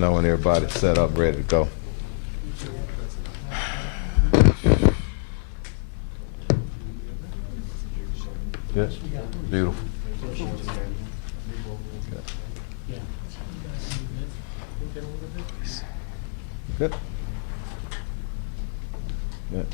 knowing everybody's set up, ready to go. Good. Beautiful. Good. Good.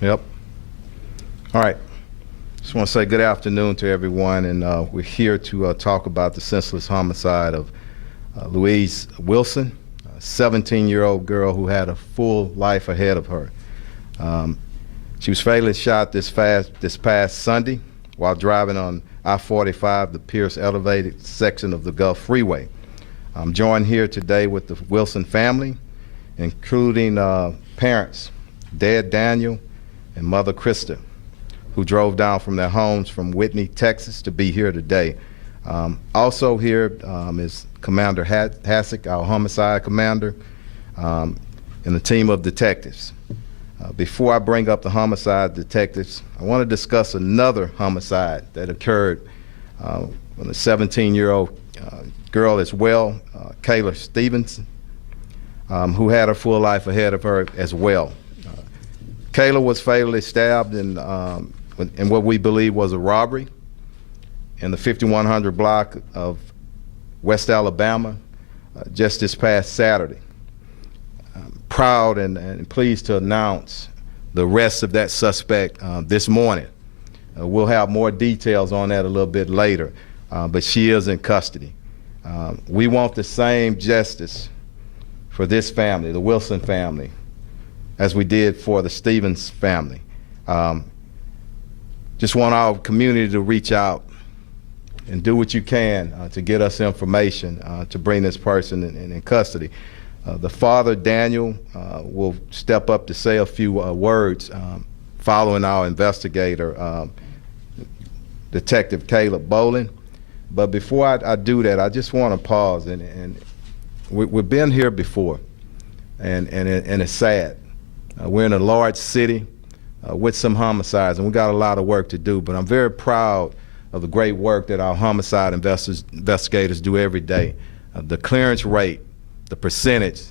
Yep. All right. Just want to say good afternoon to everyone, and we're here to talk about the senseless homicide of Louise Wilson, a 17-year-old girl who had a full life ahead of her. She was fatally shot this past Sunday while driving on I-45, the Pierce elevated section of the Gulf Freeway. I'm joined here today with the Wilson family, including parents, Dad Daniel and Mother Krista, who drove down from their homes from Whitney, Texas, to be here today. Also here is Commander Hassick, our homicide commander, and the team of detectives. Before I bring up the homicide detectives, I want to discuss another homicide that occurred when a 17-year-old girl as well, Kayla Stevenson, who had a full life ahead of her as well. Kayla was fatally stabbed in what we believe was a robbery in the 5100 block of West Alabama just this past Saturday. I'm proud and pleased to announce the arrest of that suspect this morning. We'll have more details on that a little bit later, but she is in custody. We want the same justice for this family, the Wilson family, as we did for the Stevens family. Just want our community to reach out and do what you can to get us information to bring this person in custody. The father, Daniel, will step up to say a few words following our investigator, Detective Caleb Bowling. But before I do that, I just want to pause, and we've been here before, and it's sad. We're in a large city with some homicides, and we got a lot of work to do, but I'm very proud of the great work that our homicide investigators do every day. The clearance rate, the percentage,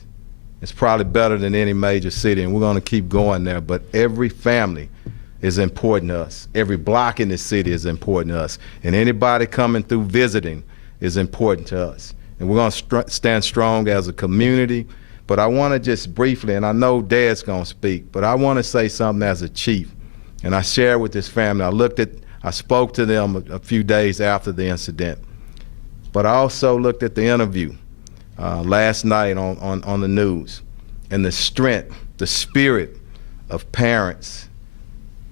is probably better than any major city, and we're going to keep going there, but every family is important to us. Every block in this city is important to us, and anybody coming through visiting is important to us. And we're going to stand strong as a community. But I want to just briefly, and I know Dad's going to speak, but I want to say something as a chief. And I shared with this family. I spoke to them a few days after the incident. But I also looked at the interview last night on the news, and the strength, the spirit of parents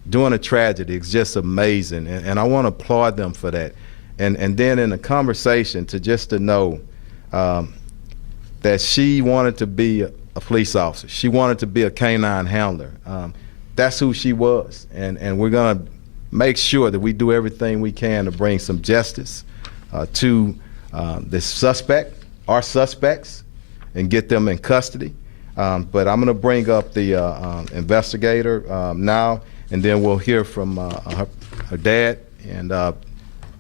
during a tragedy is just amazing. And I want to applaud them for that. And then in the conversation, to know that she wanted to be a police officer. She wanted to be a canine handler. That's who she was. And we're going to make sure that we do everything we can to bring some justice to this suspect, our suspects, and get them in custody. But I'm going to bring up the investigator now, and then we'll hear from her dad and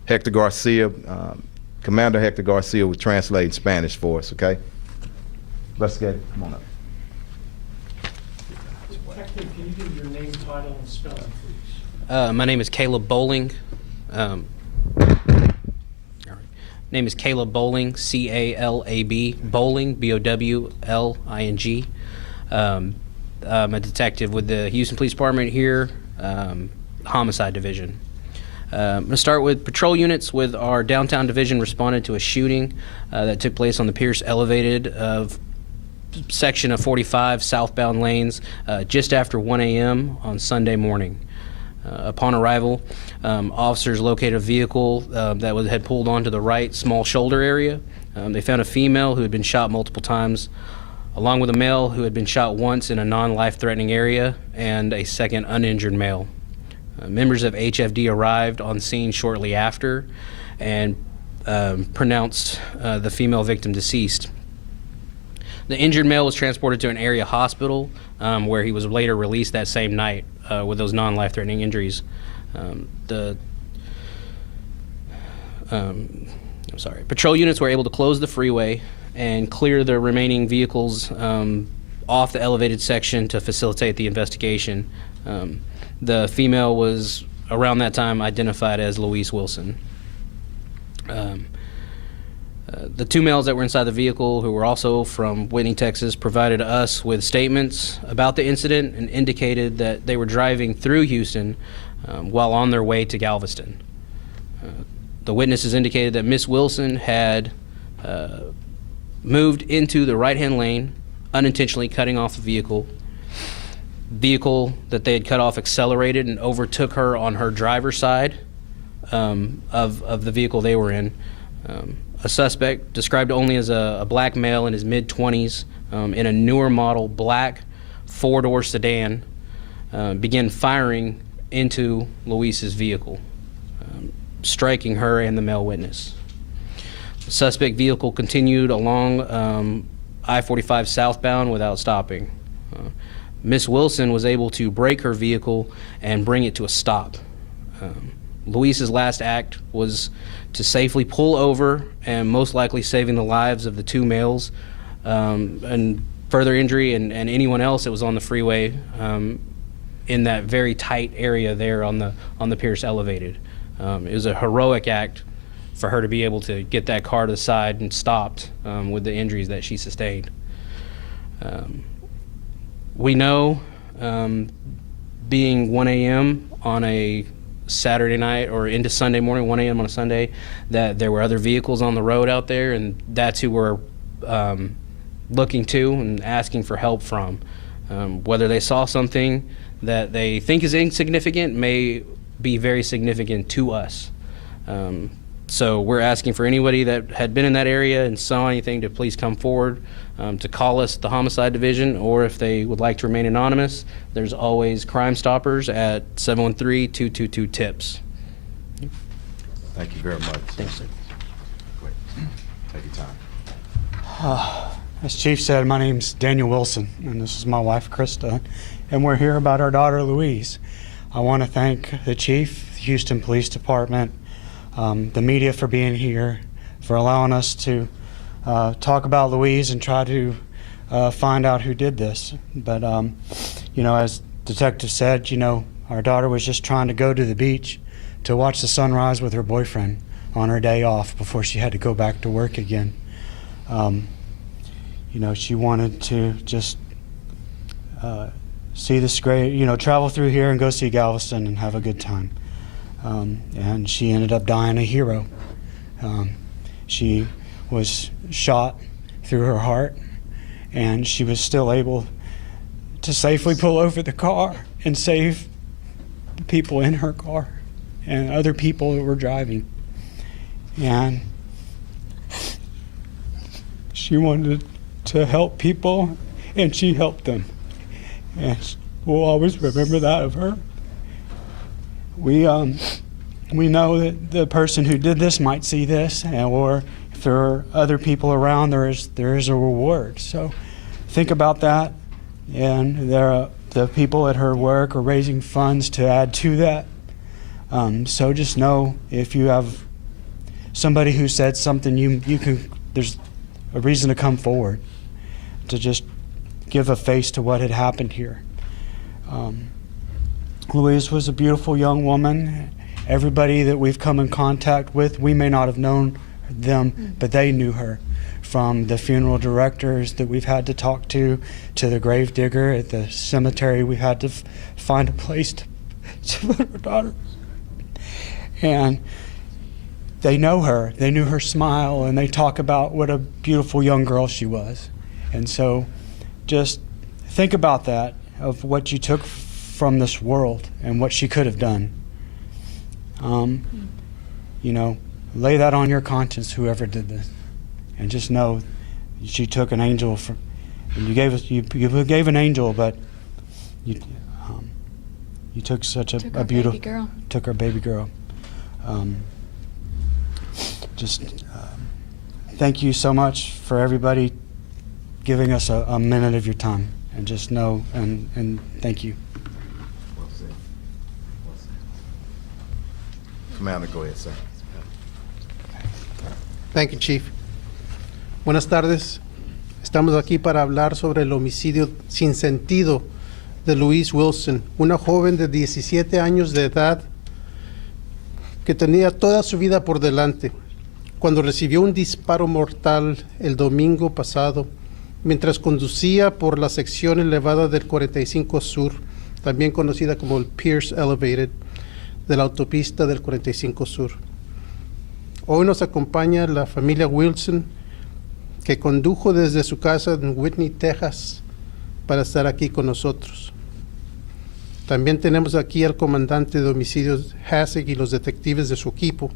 Hector Garcia. Commander Hector Garcia will translate in Spanish for us, okay? Investigator, come on up. Detective, can you give your name, title, and spelling, please? My name is Caleb Bowling. All right. Name is Caleb Bowling, C-A-L-A-B, Bowling, B-O-W-L-I-N-G. I'm a detective with the Houston Police Department here, Homicide Division. I'm going to start with patrol units. With our downtown division responded to a shooting that took place on the Pierce elevated of section of 45 southbound lanes just after 1 a.m. on Sunday morning. Upon arrival, officers located a vehicle that had pulled onto the right small shoulder area. They found a female who had been shot multiple times, along with a male who had been shot once in a non-life-threatening area, and a second uninjured male. Members of HFD arrived on scene shortly after and pronounced the female victim deceased. The injured male was transported to an area hospital where he was later released that same night with those non-life-threatening injuries. Patrol units were able to close the freeway and clear the remaining vehicles off the elevated section to facilitate the investigation. The female was, around that time, identified as Louise Wilson. The two males that were inside the vehicle, who were also from Whitney, Texas, provided us with statements about the incident and indicated that they were driving through Houston while on their way to Galveston. The witnesses indicated that Miss Wilson had moved into the right-hand lane, unintentionally cutting off the vehicle. Vehicle that they had cut off accelerated and overtook her on her driver's side of the vehicle they were in. A suspect, described only as a black male in his mid-20s, in a newer model black four-door sedan, began firing into Luis's vehicle, striking her and the male witness. The suspect vehicle continued along I-45 southbound without stopping. Miss Wilson was able to brake her vehicle and bring it to a stop. Luis's last act was to safely pull over and most likely saving the lives of the two males and further injury and anyone else that was on the freeway in that very tight area there on the Pierce Elevated. It was a heroic act for her to be able to get that car to the side and stopped with the injuries that she sustained. We know, being 1 a.m. on a Saturday night or into Sunday morning, 1 a.m. on a Sunday, that there were other vehicles on the road out there, and that's who we're looking to and asking for help from. Whether they saw something that they think is insignificant may be very significant to us. So we're asking for anybody that had been in that area and saw anything to please come forward, to call us at the Homicide Division, or if they would like to remain anonymous, there's always Crime Stoppers at 713-222-TIPS. Thank you very much. Thanks, sir. Great. Take your time. As Chief said, my name's Daniel Wilson, and this is my wife, Krista, and we're here about our daughter, Louise. I want to thank the Chief, the Houston Police Department, the media for being here, for allowing us to talk about Louise and try to find out who did this. But, as Detective said, our daughter was just trying to go to the beach to watch the sunrise with her boyfriend on her day off before she had to go back to work again. She wanted to just see this great, travel through here and go see Galveston and have a good time. And she ended up dying a hero. She was shot through her heart, and she was still able to safely pull over the car and save the people in her car and other people that were driving. And she wanted to help people, and she helped them. And we'll always remember that of her. We know that the person who did this might see this, or if there are other people around, there is a reward. So think about that. And the people at her work are raising funds to add to that. So just know, if you have somebody who said something, you can. There's a reason to come forward to just give a face to what had happened here. Louise was a beautiful young woman. Everybody that we've come in contact with, we may not have known them, but they knew her. From the funeral directors that we've had to talk to the grave digger at the cemetery, we've had to find a place to put her daughter. And they know her. They knew her smile, and they talk about what a beautiful young girl she was. And so just think about that, of what you took from this world and what she could have done. Lay that on your conscience, whoever did this, and just know she took an angel and you gave an angel, but you took such a beautiful girl. Took our baby girl. Thank you so much for everybody giving us a minute of your time, and just know and thank you. Well said. Well said. Commander, go ahead, sir. Thank you, Chief. Buenas tardes. Estamos aquí para hablar sobre el homicidio sin sentido de Louise Wilson, una joven de 17 años de edad que tenía toda su vida por delante, cuando recibió un disparo mortal el domingo pasado mientras conducía por la sección elevada del 45 Sur, también conocida como el Pierce Elevated, de la autopista del 45 Sur. Hoy nos acompaña la familia Wilson, que condujo desde su casa en Whitney, Texas, para estar aquí con nosotros. También tenemos aquí al comandante de homicidios Hasek y los detectives de su equipo.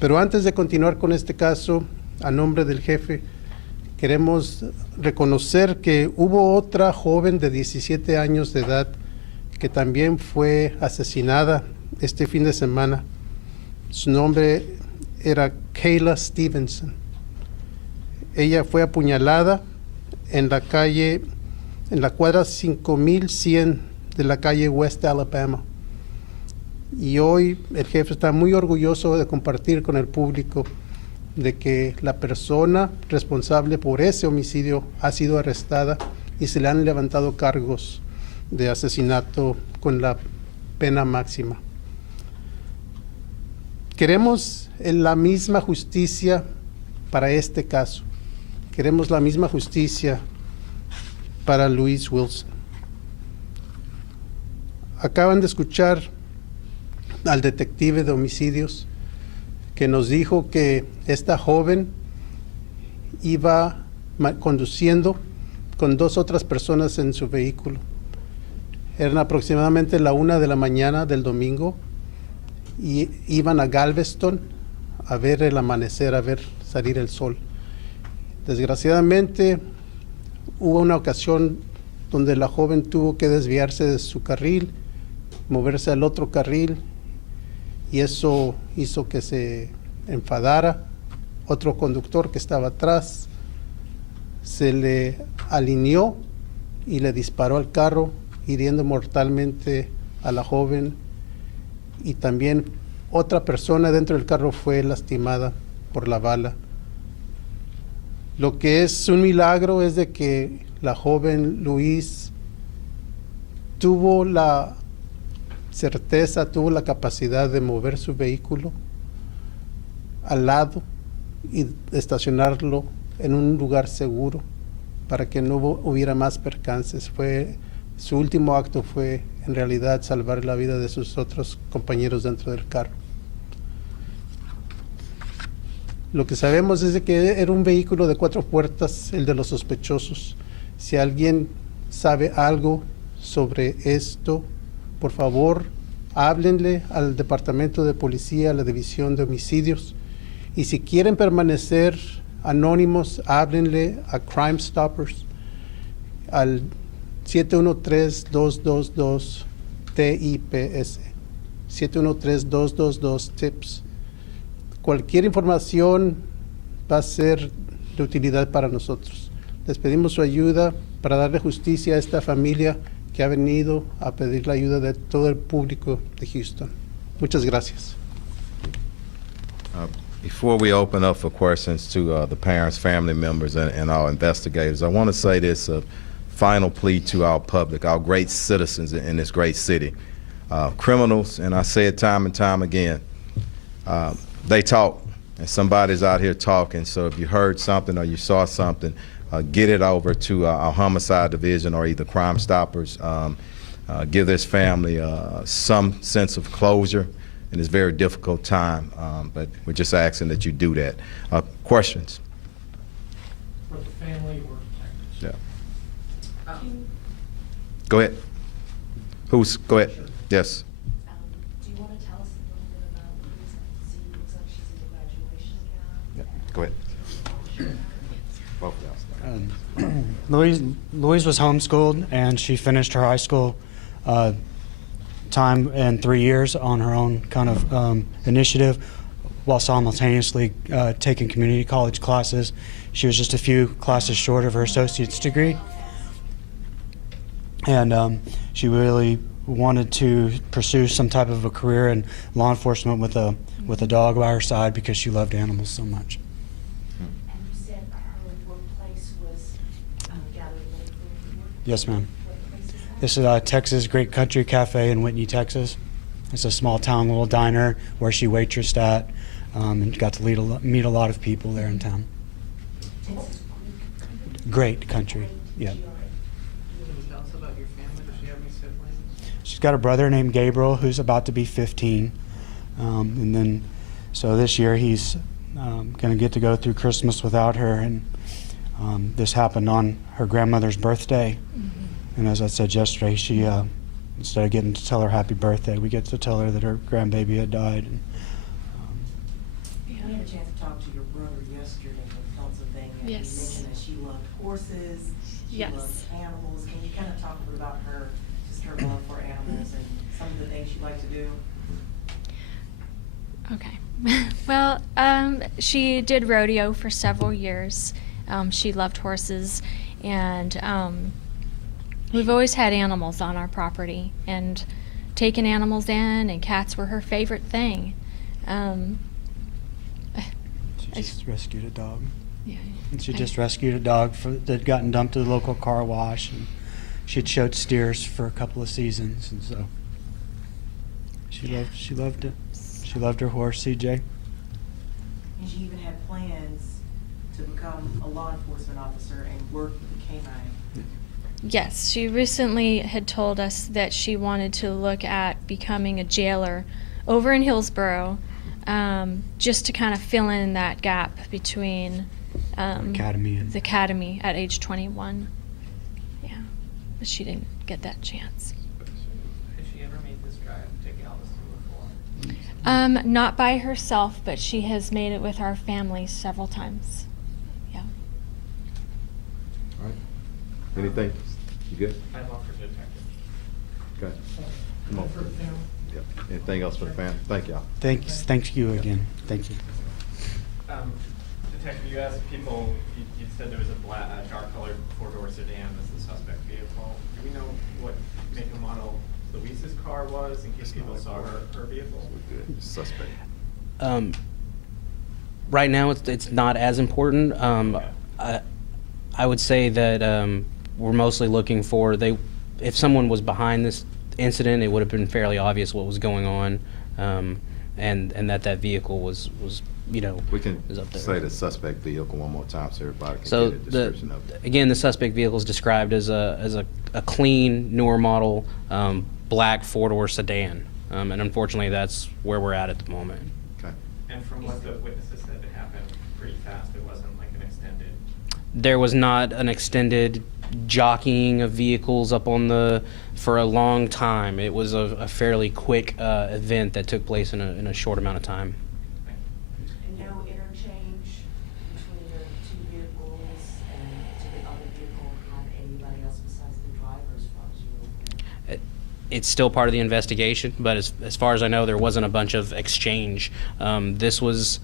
Pero antes de continuar con este caso, a nombre del jefe, queremos reconocer que hubo otra joven de 17 años de edad que también fue asesinada este fin de semana. Su nombre era Kayla Stevenson. Ella fue apuñalada en la calle, en la cuadra 5100 de la calle West Alabama. Y hoy el jefe está muy orgulloso de compartir con el público de que la persona responsable por ese homicidio ha sido arrestada y se le han levantado cargos de asesinato con la pena máxima. Queremos la misma justicia para este caso. Queremos la misma justicia para Louise Wilson. Acaban de escuchar al detective de homicidios que nos dijo que esta joven iba conduciendo con dos otras personas en su vehículo. Eran aproximadamente la 1 de la mañana del domingo y iban a Galveston a ver el amanecer, a ver salir el sol. Desgraciadamente hubo una ocasión donde la joven tuvo que desviarse de su carril, moverse al otro carril, y eso hizo que se enfadara. Otro conductor que estaba atrás se le alineó y le disparó al carro, hiriendo mortalmente a la joven, y también otra persona dentro del carro fue lastimada por la bala. Lo que es un milagro es de que la joven Louise tuvo la certeza, tuvo la capacidad de mover su vehículo al lado y estacionarlo en un lugar seguro para que no hubiera más percances. Su último acto fue en realidad salvar la vida de sus otros compañeros dentro del carro. Lo que sabemos es de que era un vehículo de 4 puertas, el de los sospechosos. Si alguien sabe algo sobre esto, por favor, háblenle al Departamento de Policía, a la División de Homicidios. Y si quieren permanecer anónimos, háblenle a Crime Stoppers al 713-222-TIPS, 713-222-TIPS. Cualquier información va a ser de utilidad para nosotros. Les pedimos su ayuda para darle justicia a esta familia que ha venido a pedir la ayuda de todo el público de Houston. Muchas gracias. Before we open up for questions to the parents, family members, and our investigators, I want to say this final plea to our public, our great citizens in this great city. Criminals, and I say it time and time again, they talk, and somebody's out here talking. So if you heard something or you saw something, get it over to our homicide division or either Crime Stoppers. Give this family some sense of closure in this very difficult time, but we're just asking that you do that. Questions? For the family or detectives? Yeah. Go ahead. Go ahead. Yes. Do you want to tell us a little bit about Louise? See, it looks like she's in the graduation gown. Yeah. Go ahead. Both of y'all. Louise was homeschooled, and she finished her high school time in 3 years on her own kind of initiative, while simultaneously taking community college classes. She was just a few classes short of her associate's degree, and she really wanted to pursue some type of a career in law enforcement with a with a dog by her side because she loved animals so much. And you said her workplace was gathering money for work? Yes, ma'am. What place is that? This is Texas Great Country Cafe in Whitney, Texas. It's a small town little diner where she waitressed at, and got to meet a lot of people there in town. Texas Great Country, yeah. Can you tell us about your family? Does she have any siblings? She's got a brother named Gabriel who's about to be 15. And then, so this year he's going to get to go through Christmas without her. And this happened on her grandmother's birthday. And as I said yesterday, she, instead of getting to tell her happy birthday, we get to tell her that her grandbaby had died. And, We had a chance to talk to your brother yesterday in Pennsylvania. Yes. You mentioned that she loved horses, she Yes. loved animals. Can you kind of talk a bit about her, just her love for animals and some of the things she liked to do? Okay. Well, she did rodeo for several years. She loved horses, and we've always had animals on our property, and taking animals in, and cats were her favorite thing. she just rescued a dog. Yeah. And she just rescued a dog that gotten dumped at the local car wash. And she had showed steers for a couple of seasons, and so she loved it. She loved her horse, CJ. And she even had plans to become a law enforcement officer and work with the canine. Yes, she recently had told us that she wanted to look at becoming a jailer over in Hillsborough, just to kind of fill in that gap between Academy and the academy at age 21. Yeah, but she didn't get that chance. Has she ever made this drive to Galveston before? Not by herself, but she has made it with our family several times. Yeah. All right. Anything? You good? I'd love for detective. Okay. Come on. For the family. Yep. Anything else for the family? Thank y'all. Thank you again. Thank you. Detective, you asked people, you said there was a dark-colored four-door sedan as the suspect vehicle. Do we know what make and model Luis's car was, in case people saw her vehicle? Suspect. Right now, it's not as important. I would say that we're mostly looking for if someone was behind this incident, it would have been fairly obvious what was going on, and that vehicle was We can is up there. say the suspect vehicle one more time so everybody can So get a description of it. again, the suspect vehicle is described as a clean, newer model, black four-door sedan, and unfortunately, that's where we're at the moment. Okay. And from what the witnesses said, it happened pretty fast. It wasn't like an extended. There was not an extended jockeying of vehicles up on for a long time. It was a fairly quick event that took place in a short amount of time. And no interchange between the two vehicles and to the other vehicle had anybody else besides the driver as far as you know? It's still part of the investigation, but as far as I know, there wasn't a bunch of exchange. It was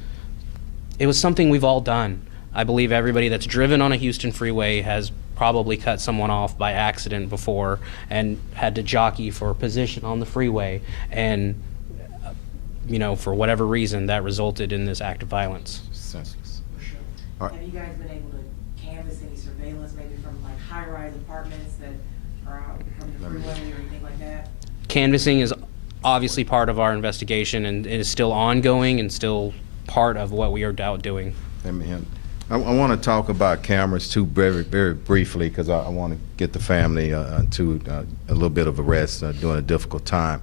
something we've all done. I believe everybody that's driven on a Houston freeway has probably cut someone off by accident before and had to jockey for position on the freeway, and for whatever reason, that resulted in this act of violence. Senseless. All right. Have you guys been able to canvass any surveillance, maybe from like high-rise apartments that are out from the freeway or anything like that? Canvassing is obviously part of our investigation and is still ongoing and still part of what we are out doing. I want to talk about cameras too, very, very briefly, because I want to get the family to a little bit of a rest during a difficult time.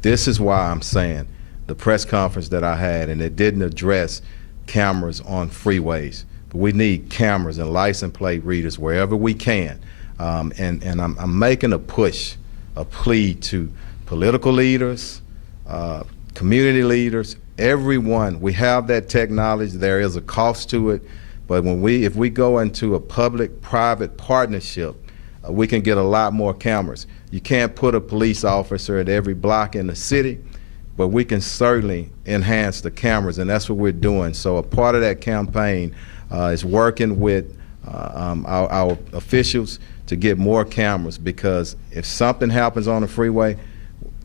This is why I'm saying the press conference that I had, and it didn't address cameras on freeways, but we need cameras and license plate readers wherever we can. And I'm making a plea to political leaders, community leaders, everyone. We have that technology. There is a cost to it, but if we go into a public-private partnership, we can get a lot more cameras. You can't put a police officer at every block in the city, but we can certainly enhance the cameras, and that's what we're doing. So a part of that campaign is working with our officials to get more cameras, because if something happens on the freeway,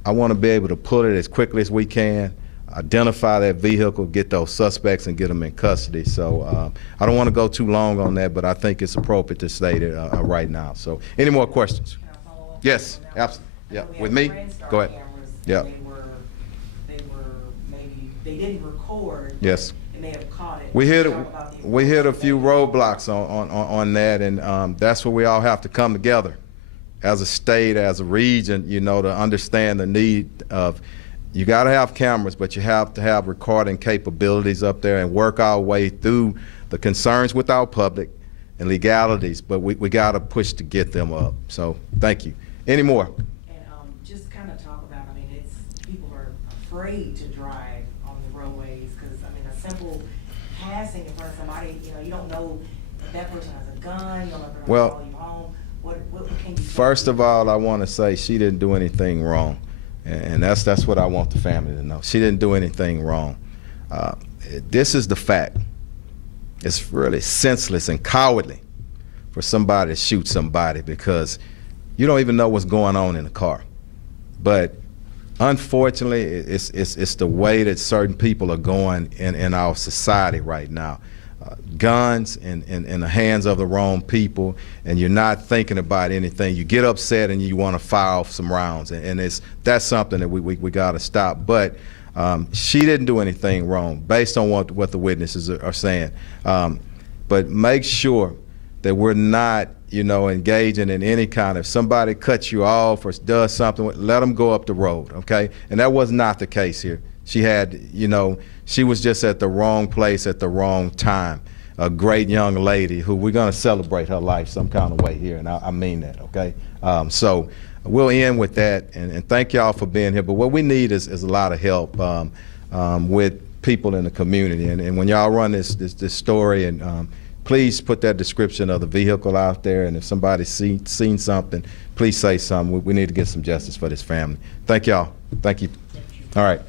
I want to be able to pull it as quickly as we can. identify that vehicle, get those suspects, and get them in custody. So I don't want to go too long on that, but I think it's appropriate to state it right now. So any more questions? Can I follow up? Yes, on that one? absolutely. I Yeah, know we with have me? Red Star Go ahead. cameras, and Yeah. They were maybe, they didn't record. Yes. It may have caught it. We hit Talk about the we hit a few enforcement. roadblocks on that, and that's where we all have to come together as a state, as a region, you know, to understand the need of, you got to have cameras, but you have to have recording capabilities up there and work our way through the concerns with our public and legalities, but we got to push to get them up. So thank you. Any more? And just kind of talk about, I mean, people are afraid to drive on the roadways, because, I mean, a simple passing in front of somebody, you know, you don't know if that person has a gun, you don't know if they're Well, going to call you home. What can you say? First of all, I want to say she didn't do anything wrong, and that's what I want the family to know. She didn't do anything wrong. This is the fact. It's really senseless and cowardly for somebody to shoot somebody because you don't even know what's going on in the car. But unfortunately, it's the way that certain people are going in our society right now. Guns in the hands of the wrong people, and you're not thinking about anything. You get upset and you want to fire off some rounds, and that's something that we got to stop. But she didn't do anything wrong based on what the witnesses are saying. But make sure that we're not, you know, engaging in any kind of, somebody cuts you off or does something, let them go up the road, okay? And that was not the case here. She had, you know, she was just at the wrong place at the wrong time. A great young lady who we're going to celebrate her life some kind of way here, and I mean that, okay? So we'll end with that, and thank y'all for being here. But what we need is a lot of help with people in the community. And when y'all run this story, and please put that description of the vehicle out there, and if somebody's seen something, please say something. We need to get some justice for this family. Thank y'all. Thank you. All right.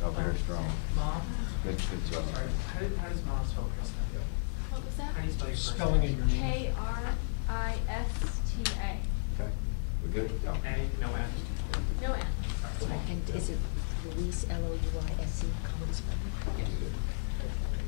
Y'all very strong. Mom? Good job. Sorry, how does mom spell Krista? What was that? How do you spell your first Spelling Krista. of your name? K-R-I-S-T-A. Okay. We good? Yeah. Any, no N? No N. And is it Louise, L-O-U-I-S-E, common spelling?